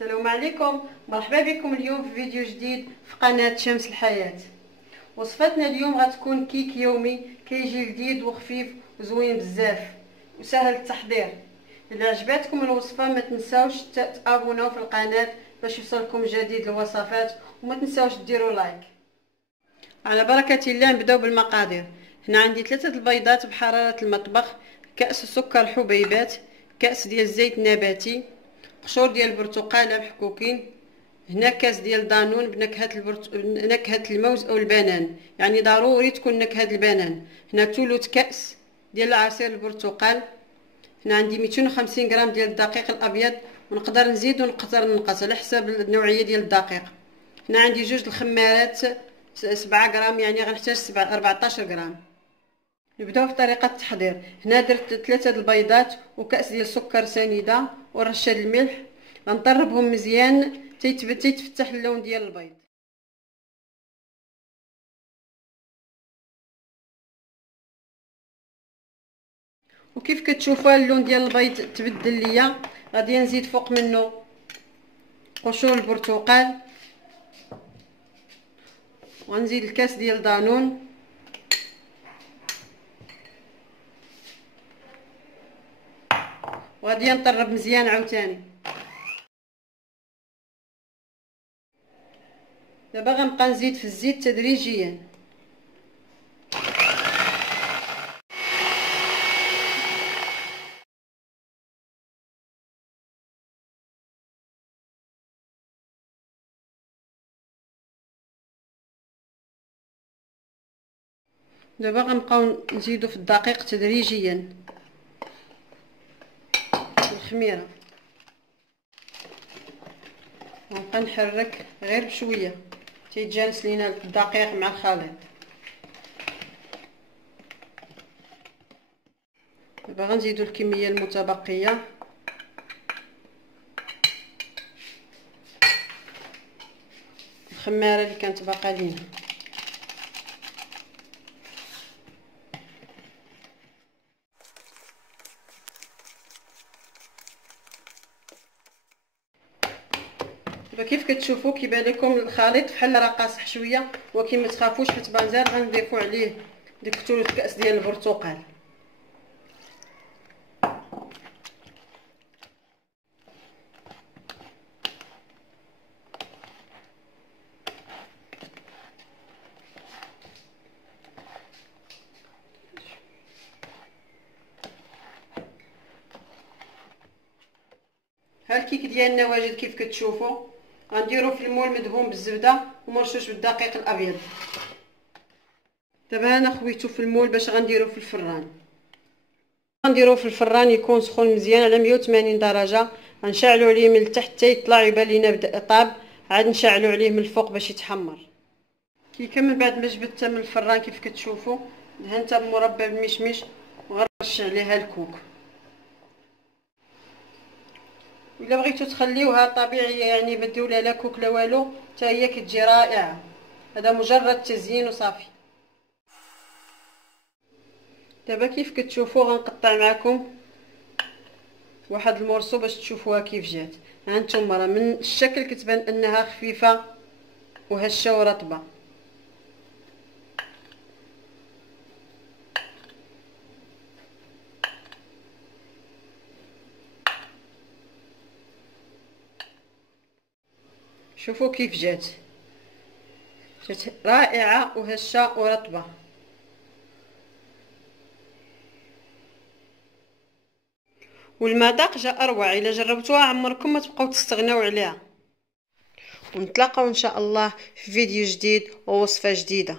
السلام عليكم، مرحبا بكم اليوم في فيديو جديد في قناة شمس الحياة. وصفتنا اليوم غتكون كيك يومي كيجي جديد وخفيف وزوين بزاف وسهل التحضير. الا عجبتكم الوصفه ما تنساوش تابوناو في القناه باش يوصلكم جديد الوصفات، وما تنساوش ديروا لايك. على بركه الله نبداو بالمقادير. هنا عندي 3 البيضات بحراره المطبخ، كاس سكر حبيبات، كاس ديال الزيت النباتي، قشور ديال البرتقاله محكوكين، هنا كاس ديال دانون نكهه الموز او البنان، يعني ضروري تكون نكهه البنان. هنا ثلث كاس ديال عصير البرتقال. هنا عندي 250 غرام ديال الدقيق الابيض، ونقدر نزيد ونقدر ننقص على حسب النوعيه ديال الدقيق. هنا عندي 2 الخمارات 7 غرام، يعني غنحتاج 14 غرام. نبداو في طريقه التحضير. هنا درت 3 البيضات وكاس ديال السكر سنيده ورشه الملح، غنطربهم مزيان تيتفتح اللون ديال البيض. وكيف كتشوفوا اللون ديال البيض تبدل ليا، غادي نزيد فوق منه قشور البرتقال، ونزيد الكاس ديال دانون، وغادي نطرب مزيان عاوتاني. دابا غنبقى نزيد في الزيت تدريجيا. دابا غنبقاو نزيدو في الدقيق تدريجيا الخميره، ونبقى نحرك غير بشويه تيتجانس لينا الدقيق مع الخليط. دابا غنزيدو الكميه المتبقيه، الخماره اللي كانت باقا لينا. دابا كيف كتشوفوا كيبان لكم الخليط بحال راه قاصح شويه، ولكن ما تخافوش حيت بانزال غنضيفوا عليه ديك ثلث كاس ديال البرتقال. ها الكيك ديالنا واجد كيف كتشوفوا. غنديرو في المول مدهون بالزبده ومرشوش بالدقيق الابيض. دابا انا خويته في المول باش غنديرو في الفران. غنديروه في الفران يكون سخون مزيان على 180 درجه. غنشعلو عليه من التحت حتى يطلع يبان لينا بدا طاب، عاد نشعلو عليه من الفوق باش يتحمر. كي كمل بعد ما جبدتها من الفران كيف كتشوفوا دهنتها بمربى بالمشمش وغنرش عليها الكوك. الا بغيتو تخليوها طبيعيه يعني ما ديروا لها لا كوك لا والو، حتى هي كتجي رائعه. هذا مجرد تزيين وصافي. دابا كيف كتشوفوا غنقطع معكم واحد المورسو باش تشوفوها كيف جات. ها نتوما راه من الشكل كتبان انها خفيفه وهشه ورطبه. شوفوا كيف جات رائعه وهشه ورطبه. والمذاق جا اروع. الا جربتوها عمركم ما تبقاو تستغناو عليها. ونتلاقاو ان شاء الله في فيديو جديد ووصفه جديده.